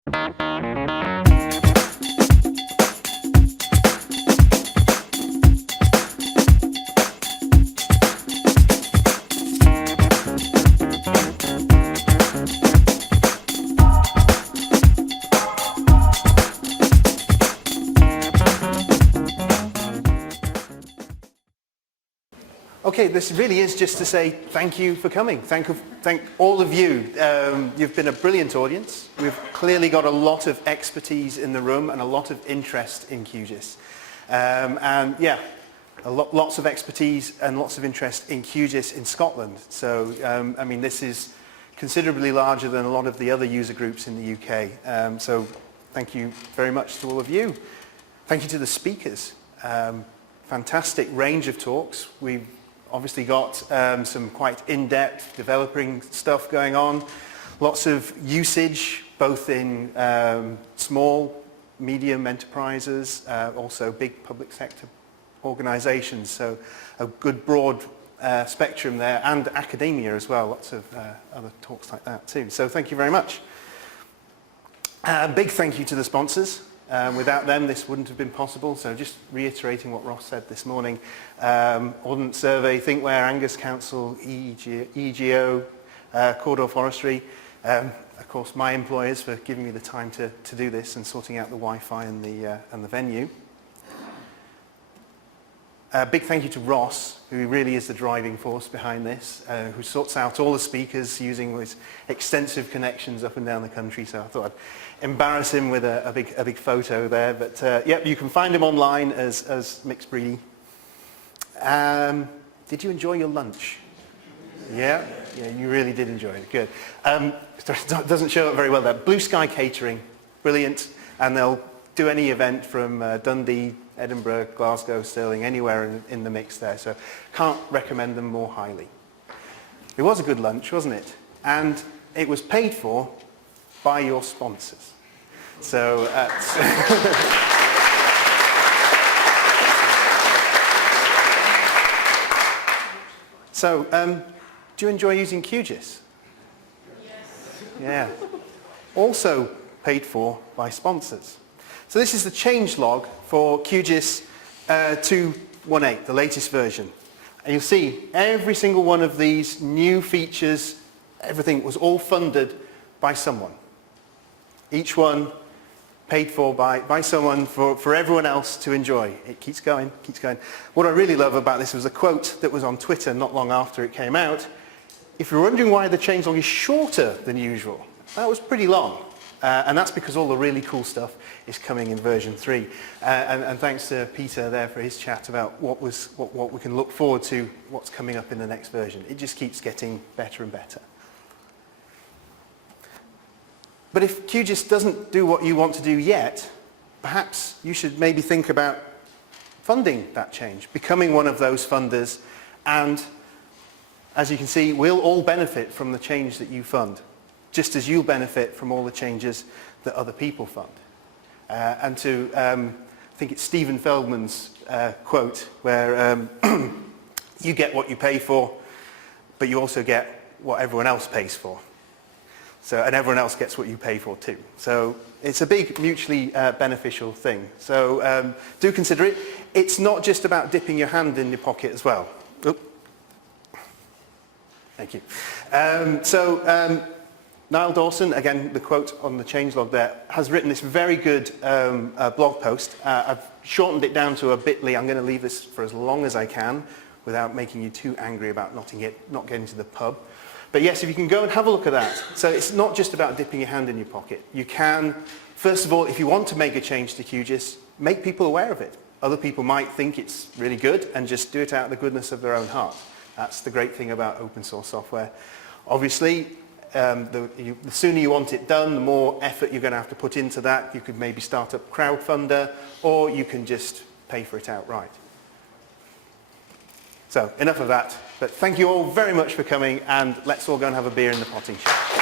Okay, this really is just to say thank you for coming. Thank all of you. You've been a brilliant audience. We've clearly got a lot of expertise in the room and a lot of interest in QGIS. And yeah, lots of expertise and lots of interest in QGIS in Scotland. So, I mean, this is considerably larger than a lot of the other user groups in the UK. So thank you very much to all of you. Thank you to the speakers. Fantastic range of talks. We've obviously got some quite in-depth developing stuff going on. Lots of usage, both in small, medium enterprises, also big public sector organizations. So a good broad spectrum there, and academia as well. Lots of other talks like that too. So thank you very much. Big thank you to the sponsors. Without them, this wouldn't have been possible. So just reiterating what Ross said this morning, Ordnance Survey, Thinkware, Angus Council, EGO, Cawdor Forestry, of course my employers for giving me the time to do this and sorting out the Wi-Fi and the venue. Big thank you to Ross, who really is the driving force behind this, who sorts out all the speakers using his extensive connections up and down the country. So I thought I'd embarrass him with a big photo there. But yep, you can find him online as Mick Breedy. Did you enjoy your lunch? Yeah? Yeah, you really did enjoy it. Good. It doesn't show up very well there. Blue Sky Catering, brilliant. And they'll do any event from Dundee, Edinburgh, Glasgow, Stirling, anywhere in the mix there. So can't recommend them more highly. It was a good lunch, wasn't it? And it was paid for by your sponsors. So so do you enjoy using QGIS? Yes. Yeah. Also paid for by sponsors. So this is the changelog for QGIS 2.18, the latest version. And you'll see every single one of these new features, everything was all funded by someone. Each one paid for by someone for everyone else to enjoy. It keeps going, keeps going. What I really love about this was a quote that was on Twitter not long after it came out. If you're wondering why the changelog is shorter than usual, that was pretty long. And that's because all the really cool stuff is coming in version 3. And thanks to Peter there for his chat about what we can look forward to, what's coming up in the next version. It just keeps getting better and better. But if QGIS doesn't do what you want to do yet, perhaps you should maybe think about funding that change, becoming one of those funders, and as you can see, we'll all benefit from the change that you fund, just as you'll benefit from all the changes that other people fund. And to, I think it's Stephen Feldman's quote, where you get what you pay for, but you also get what everyone else pays for. So, and everyone else gets what you pay for too. So it's a big mutually beneficial thing. So do consider it. It's not just about dipping your hand in your pocket as well. Oop. Thank you. Niall Dawson, again, the quote on the changelog there, has written this very good blog post. I've shortened it down to a bit.ly. I'm going to leave this for as long as I can without making you too angry about not getting to the pub. But yes, if you can go and have a look at that. So it's not just about dipping your hand in your pocket. You can, first of all, if you want to make a change to QGIS, make people aware of it. Other people might think it's really good and just do it out of the goodness of their own heart. That's the great thing about open source software. Obviously, the sooner you want it done, the more effort you're going to have to put into that. You could maybe start up crowdfunder, or you can just pay for it outright. So enough of that, but thank you all very much for coming, and let's all go and have a beer in the potting shop.